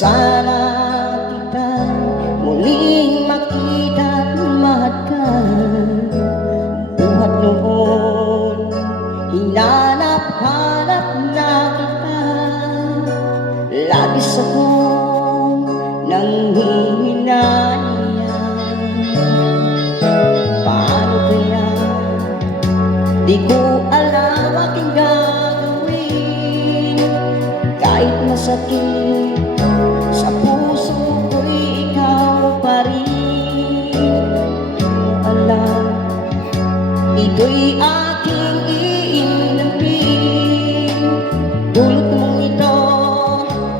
Sana kita'y muling makita't mahagkan. Buhat noon, hinanap-hanap na kita. Labis akong nanghihinayang. Paano kaya? Di ko alam aking gagawin. Kahit masakit sa puso ko'y ikaw pa rin. Alam, ito'y aking iinapin. Dulot mong ito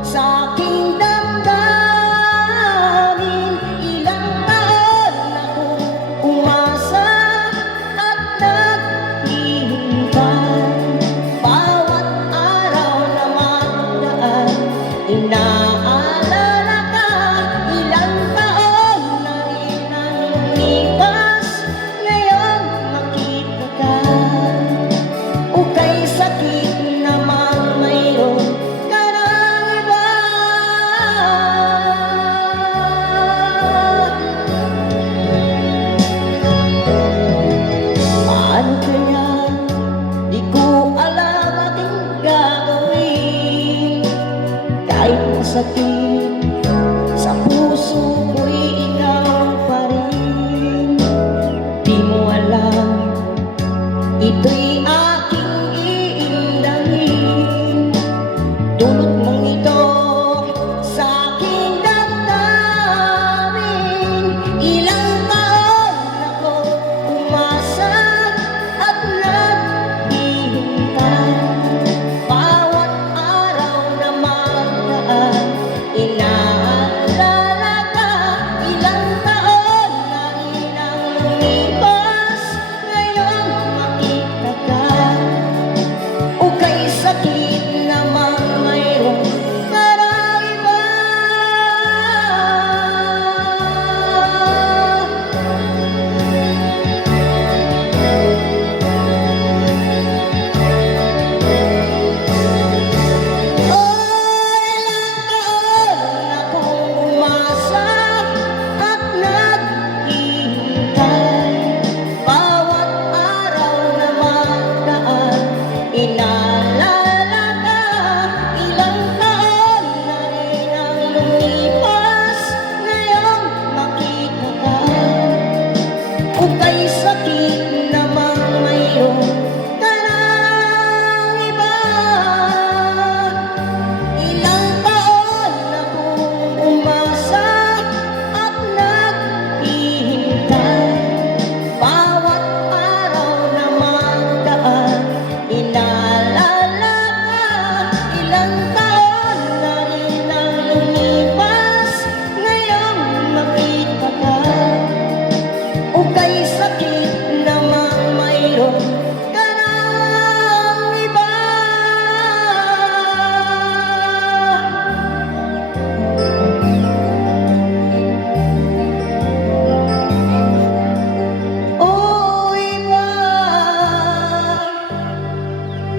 sa aking damdamin. Ilang taon akong umasa at naghihintay. Bawat araw na magdaan, inaalala ka. Ilang taon na rin ang lumipas, ngayon makita ka. O kay sakit naman mayroon ka ng iba. Paano kaya? Di ko alam aking gagawin. Kahit masakit sa puso ko'y ikaw pa rin. Di mo alam, ito'y